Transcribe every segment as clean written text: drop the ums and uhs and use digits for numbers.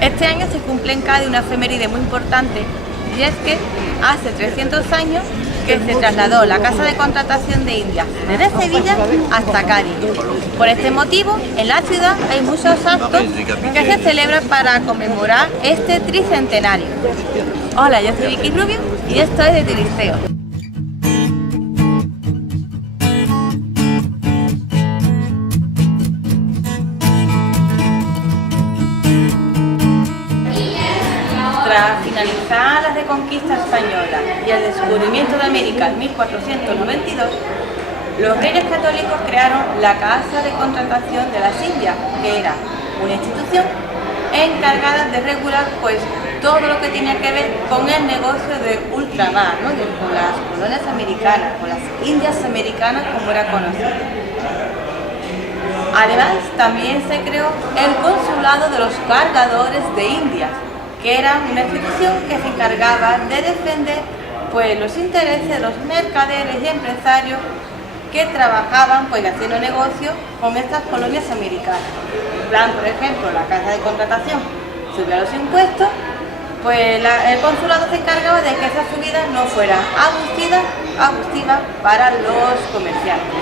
Este año se cumple en Cádiz una efeméride muy importante, y es que hace 300 años que se trasladó la casa de contratación de Indias desde Sevilla hasta Cádiz. Por este motivo, en la ciudad hay muchos actos que se celebran para conmemorar este tricentenario. Hola, yo soy Vicky Rubio y esto es de Tiriseo. Tras finalizar la reconquista española y el descubrimiento de América en 1492, los reyes católicos crearon la Casa de Contratación de las Indias, que era una institución encargada de regular todo lo que tenía que ver con el negocio de ultramar, ¿no? Con las colonias americanas, con las Indias americanas como era conocido. Además, también se creó el Consulado de los Cargadores de Indias, que era una institución que se encargaba de defender los intereses de los mercaderes y empresarios que trabajaban haciendo negocio con estas colonias americanas. En plan, por ejemplo, la Casa de Contratación subía los impuestos, el consulado se encargaba de que esa subida no fuera abusivas para los comerciantes.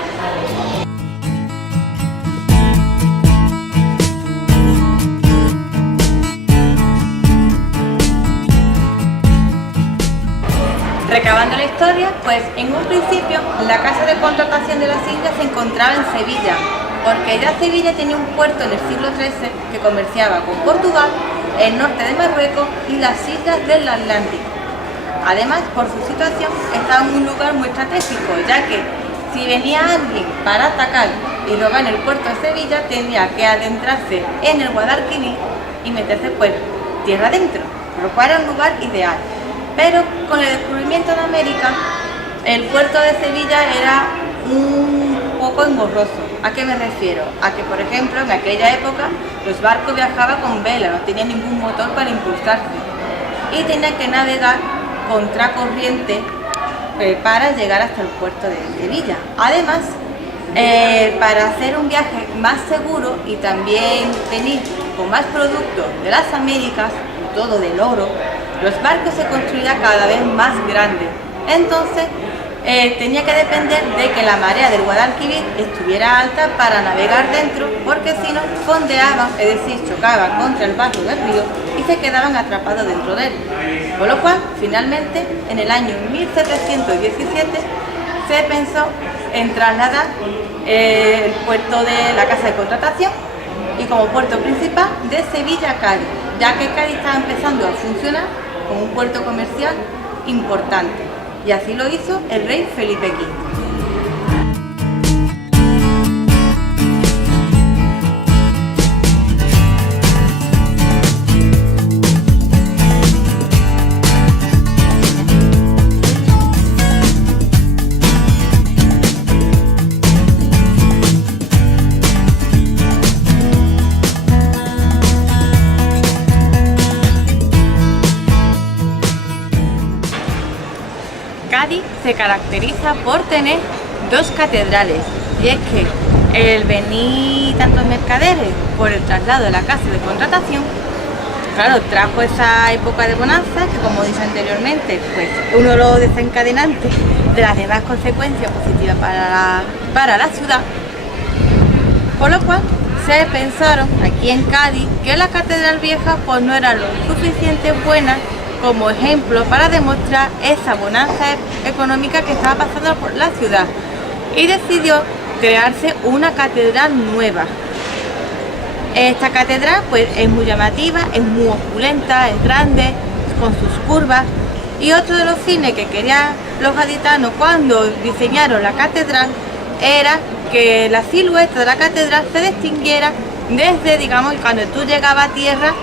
Recabando la historia, en un principio la Casa de Contratación de las Indias se encontraba en Sevilla, porque ya Sevilla tenía un puerto en el siglo XIII que comerciaba con Portugal, el norte de Marruecos y las islas del Atlántico. Además, por su situación, estaba en un lugar muy estratégico, ya que si venía alguien para atacar y robar en el puerto de Sevilla, tenía que adentrarse en el Guadalquivir y meterse tierra adentro, lo cual era un lugar ideal. Pero con el descubrimiento de América, el puerto de Sevilla era un poco engorroso. ¿A qué me refiero? A que, por ejemplo, en aquella época los barcos viajaban con vela, no tenían ningún motor para impulsarse y tenían que navegar contracorriente para llegar hasta el puerto de Sevilla. Además, para hacer un viaje más seguro y también venir con más productos de las Américas, todo del oro, los barcos se construían cada vez más grandes. Entonces tenía que depender de que la marea del Guadalquivir estuviera alta para navegar dentro, porque si no fondeaban, es decir, chocaban contra el barro del río y se quedaban atrapados dentro de él. Por lo cual, finalmente, en el año 1717 se pensó en trasladar el puerto de la Casa de Contratación y como puerto principal de Sevilla a Cádiz, ya que Cádiz estaba empezando a funcionar como un puerto comercial importante, y así lo hizo el rey Felipe V. Cádiz se caracteriza por tener dos catedrales, y es que el venir tantos mercaderes por el traslado de la Casa de Contratación, claro, trajo esa época de bonanza que, como dije anteriormente, uno de los desencadenantes de las demás consecuencias positivas para la ciudad, por lo cual se pensaron aquí en Cádiz que la Catedral Vieja no era lo suficiente buena como ejemplo para demostrar esa bonanza económica que estaba pasando por la ciudad, y decidió crearse una catedral nueva. Esta catedral es muy llamativa, es muy opulenta, es grande, con sus curvas, y otro de los fines que querían los gaditanos cuando diseñaron la catedral era que la silueta de la catedral se distinguiera desde, digamos, cuando tú llegabas a tierra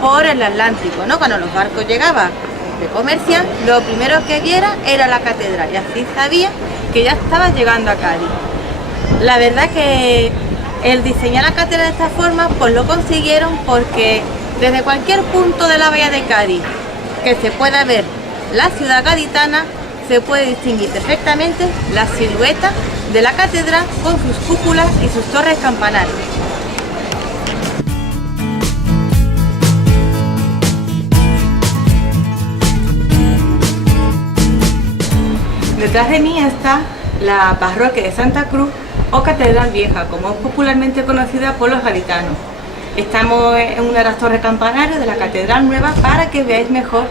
por el Atlántico, ¿no? Cuando los barcos llegaban de comercial, lo primero que viera era la catedral, y así sabía que ya estaba llegando a Cádiz. La verdad que el diseñar la catedral de esta forma, lo consiguieron porque desde cualquier punto de la bahía de Cádiz que se pueda ver la ciudad gaditana, se puede distinguir perfectamente la silueta de la catedral con sus cúpulas y sus torres campanarias. Detrás de mí está la parroquia de Santa Cruz o Catedral Vieja, como es popularmente conocida por los gaditanos. Estamos en una de las torres campanarios de la Catedral Nueva para que veáis mejor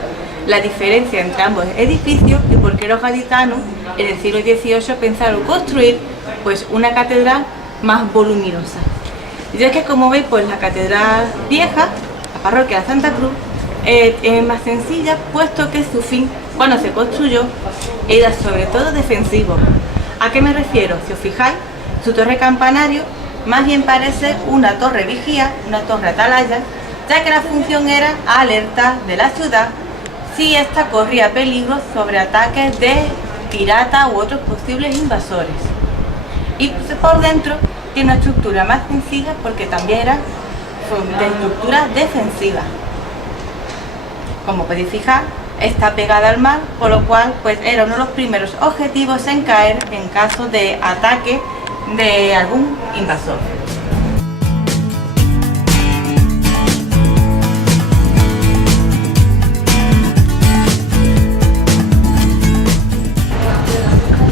la diferencia entre ambos edificios y por qué los gaditanos en el siglo XVIII pensaron construir pues una catedral más voluminosa. Y es que, como veis, pues la Catedral Vieja, la parroquia de Santa Cruz, es más sencilla, puesto que su fin, cuando se construyó, era sobre todo defensivo. ¿A qué me refiero? Si os fijáis, su torre campanario más bien parece una torre vigía, una torre atalaya, ya que la función era alertar de la ciudad si ésta corría peligro sobre ataques de piratas u otros posibles invasores. Y por dentro tiene una estructura más sencilla porque también era de estructura defensiva. Como podéis fijar, está pegada al mar, por lo cual pues era uno de los primeros objetivos en caer en caso de ataque de algún invasor.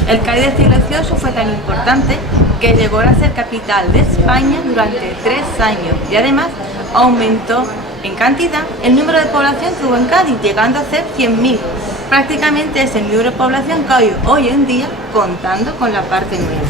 El Cádiz del siglo XVIII fue tan importante que llegó a ser capital de España durante 3 años y además aumentó en cantidad el número de población que hubo en Cádiz, llegando a ser 100.000. Prácticamente es el número de población que hay hoy en día, contando con la parte nueva.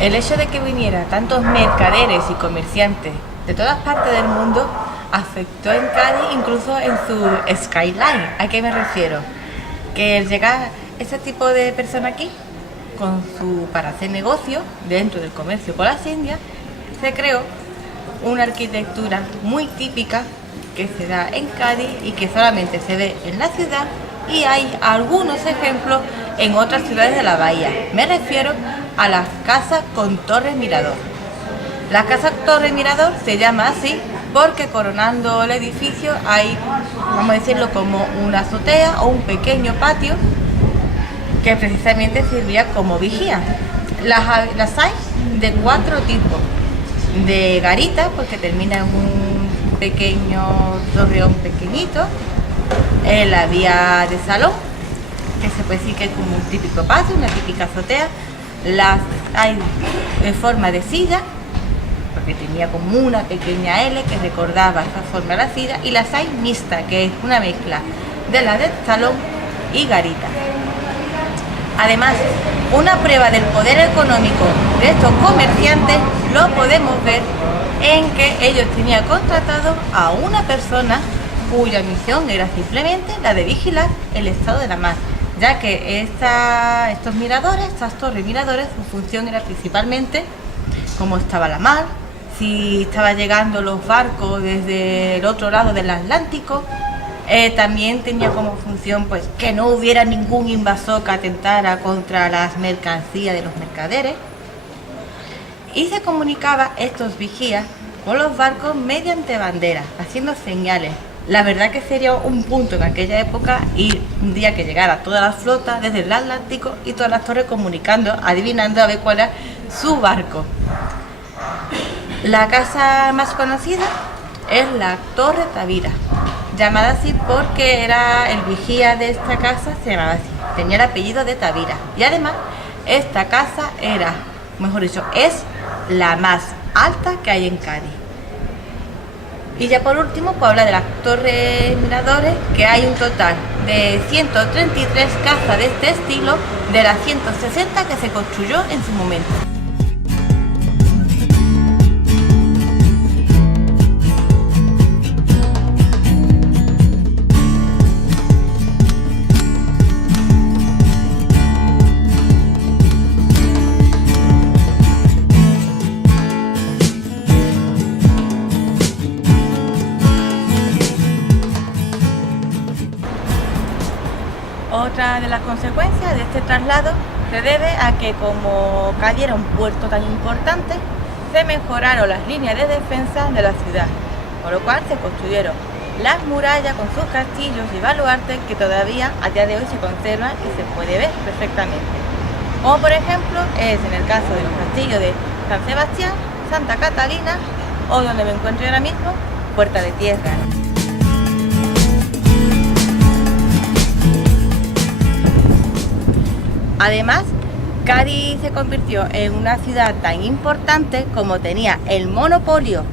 El hecho de que vinieran tantos mercaderes y comerciantes de todas partes del mundo afectó en Cádiz incluso en su skyline. ¿A qué me refiero? Que al llegar ese tipo de personas aquí para hacer negocio dentro del comercio con las Indias, se creó una arquitectura muy típica que se da en Cádiz y que solamente se ve en la ciudad, y hay algunos ejemplos en otras ciudades de la bahía. Me refiero a las casas con torre mirador. La casa torre mirador se llama así porque coronando el edificio hay, vamos a decirlo, como una azotea o un pequeño patio que precisamente servía como vigía. Las hay de 4 tipos: de garita, porque termina en un pequeño torreón pequeñito, la vía de salón, que se puede decir que es como un típico patio, una típica azotea. Las hay en forma de silla, porque tenía como una pequeña L que recordaba esa forma de la silla, y las hay mixta, que es una mezcla de la del salón y garita. Además, una prueba del poder económico de estos comerciantes lo podemos ver en que ellos tenían contratado a una persona cuya misión era simplemente la de vigilar el estado de la mar, ya que estos miradores, estas torres miradores, su función era principalmente cómo estaba la mar, si estaban llegando los barcos desde el otro lado del Atlántico. También tenía como función pues que no hubiera ningún invasor que atentara contra las mercancías de los mercaderes, y se comunicaba estos vigías con los barcos mediante banderas, haciendo señales. La verdad que sería un punto en aquella época ir un día que llegara toda la flota desde el Atlántico y todas las torres comunicando, adivinando a ver cuál era su barco. La casa más conocida es la Torre Tavira, llamada así porque era el vigía de esta casa, se llamaba así, tenía el apellido de Tavira, y además esta casa era, mejor dicho, es la más alta que hay en Cádiz. Y ya por último, pues habla de las torres miradores, que hay un total de 133 casas de este estilo, de las 160 que se construyó en su momento. Otra de las consecuencias de este traslado se debe a que, como Cádiz era un puerto tan importante, se mejoraron las líneas de defensa de la ciudad, por lo cual se construyeron las murallas con sus castillos y baluartes que todavía a día de hoy se conservan y se puede ver perfectamente. como por ejemplo es en el caso de los castillos de San Sebastián, Santa Catalina o donde me encuentro ahora mismo, Puerta de Tierra. Además, Cádiz se convirtió en una ciudad tan importante como tenía el monopolio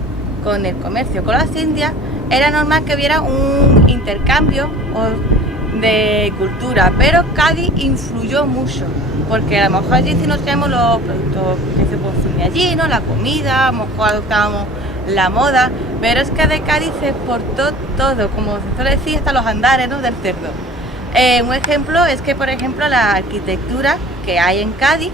con el comercio con las Indias. Era normal que hubiera un intercambio de cultura, pero Cádiz influyó mucho, porque a lo mejor allí sí nos traemos los productos que se consumen allí, ¿no? La comida, a lo mejor adoptábamos la moda, pero es que de Cádiz se exportó todo, como se suele decir, hasta los andares, ¿no? Del cerdo. Un ejemplo es que, por ejemplo, la arquitectura que hay en Cádiz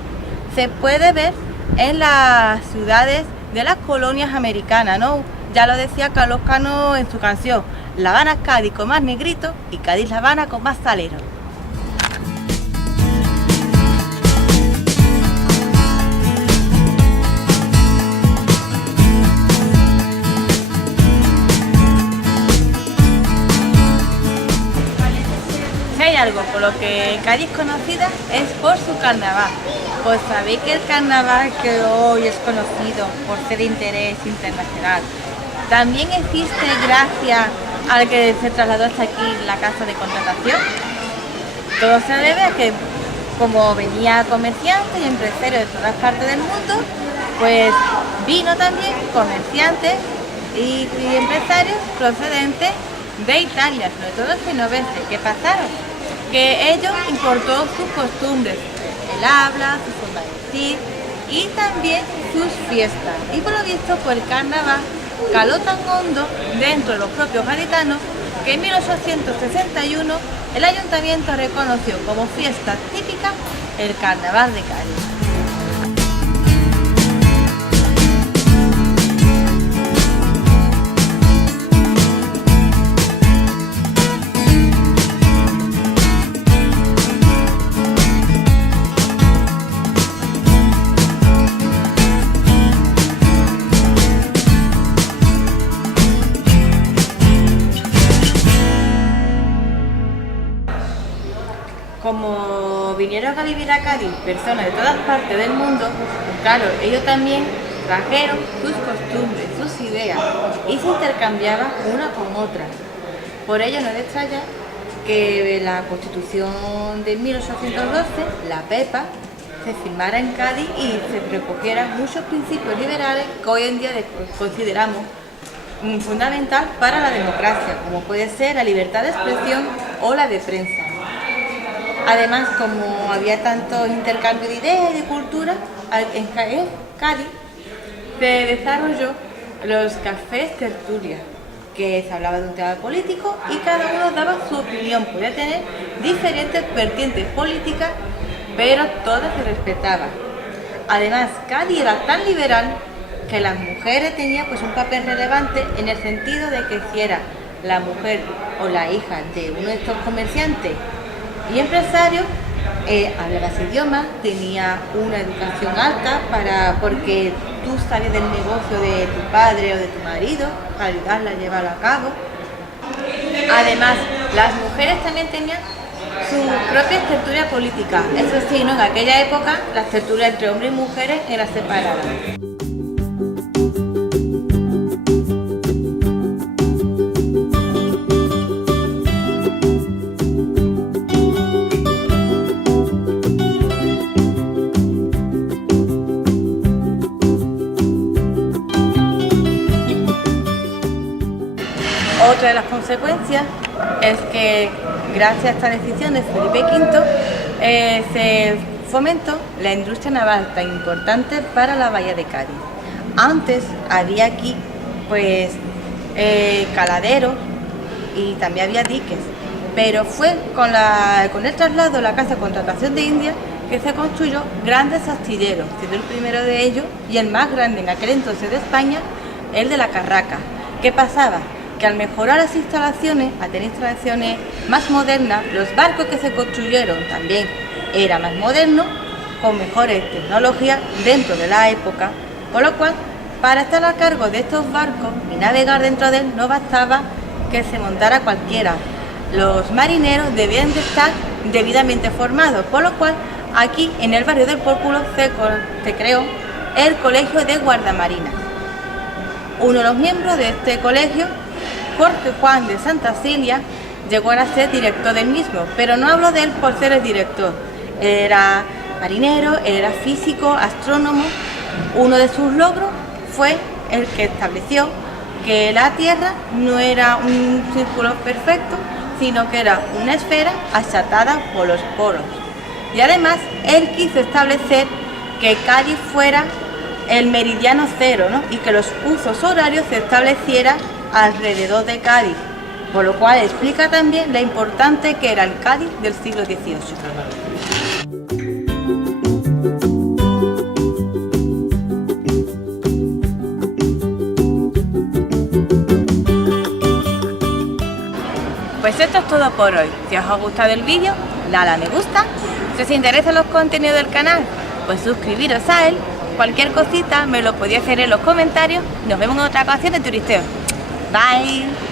se puede ver en las ciudades de las colonias americanas, ¿no? Ya lo decía Carlos Cano en su canción, La Habana es Cádiz con más negrito y Cádiz La Habana con más salero. Si hay algo por lo que Cádiz es conocida es por su carnaval. Pues sabéis que el carnaval que hoy es conocido por ser de interés internacional también existe gracias al que se trasladó hasta aquí la casa de contratación. Todo se debe a que, como venía comerciantes y empresarios de todas partes del mundo, pues vino también comerciantes y empresarios procedentes de Italia, sobre todo genoveses. ¿Qué pasaron? Que ellos importó sus costumbres, el habla, su forma de vestir y también sus fiestas. Y por lo visto, pues el carnaval caló tan hondo dentro de los propios gaditanos que en 1861 el ayuntamiento reconoció como fiesta típica el carnaval de Cádiz. Como vinieron a vivir a Cádiz personas de todas partes del mundo, claro, ellos también trajeron sus costumbres, sus ideas y se intercambiaban una con otra. Por ello no es de extrañar que la Constitución de 1812, la PEPA, se firmara en Cádiz y se recogieran muchos principios liberales que hoy en día consideramos fundamental para la democracia, como puede ser la libertad de expresión o la de prensa. Además, como había tanto intercambio de ideas y de cultura, en Cádiz se desarrolló los cafés tertulias, que se hablaba de un tema político y cada uno daba su opinión. Podía tener diferentes vertientes políticas, pero todas se respetaban. Además, Cádiz era tan liberal que las mujeres tenían pues un papel relevante en el sentido de que si era la mujer o la hija de uno de estos comerciantes y empresarios, hablaba ese idioma, tenía una educación alta porque tú sabes del negocio de tu padre o de tu marido para ayudarla a llevarlo a cabo. Además, las mujeres también tenían su propia tertulia política. Eso sí, ¿no? En aquella época las tertulias entre hombres y mujeres eran separadas. Otra de las consecuencias es que gracias a esta decisión de Felipe V se fomentó la industria naval tan importante para la bahía de Cádiz. Antes había aquí pues caladeros y también había diques, pero fue con el traslado de la Casa de Contratación de Indias que se construyó grandes astilleros, siendo el primero de ellos y el más grande en aquel entonces de España, el de la Carraca. ¿Qué pasaba? Que al mejorar las instalaciones, a tener instalaciones más modernas, los barcos que se construyeron también eran más modernos, con mejores tecnologías dentro de la época, por lo cual, para estar a cargo de estos barcos y navegar dentro de él, no bastaba que se montara cualquiera. Los marineros debían de estar debidamente formados, por lo cual aquí en el barrio del Pórculo se creó el Colegio de Guardamarinas. Uno de los miembros de este colegio, Jorge Juan de Santa Cilia, llegó a ser director del mismo, pero no hablo de él por ser el director. Él era marinero, él era físico, astrónomo. Uno de sus logros fue el que estableció que la Tierra no era un círculo perfecto, sino que era una esfera achatada por los polos. Y además, él quiso establecer que Cádiz fuera el meridiano cero, ¿no? Y que los usos horarios se establecieran alrededor de Cádiz, por lo cual explica también la importante que era el Cádiz del siglo XVIII. Pues esto es todo por hoy. Si os ha gustado el vídeo, dale a me gusta. Si os interesan los contenidos del canal, pues suscribiros a él. Cualquier cosita me lo podéis hacer en los comentarios. Nos vemos en otra ocasión de Turisteo. Bye.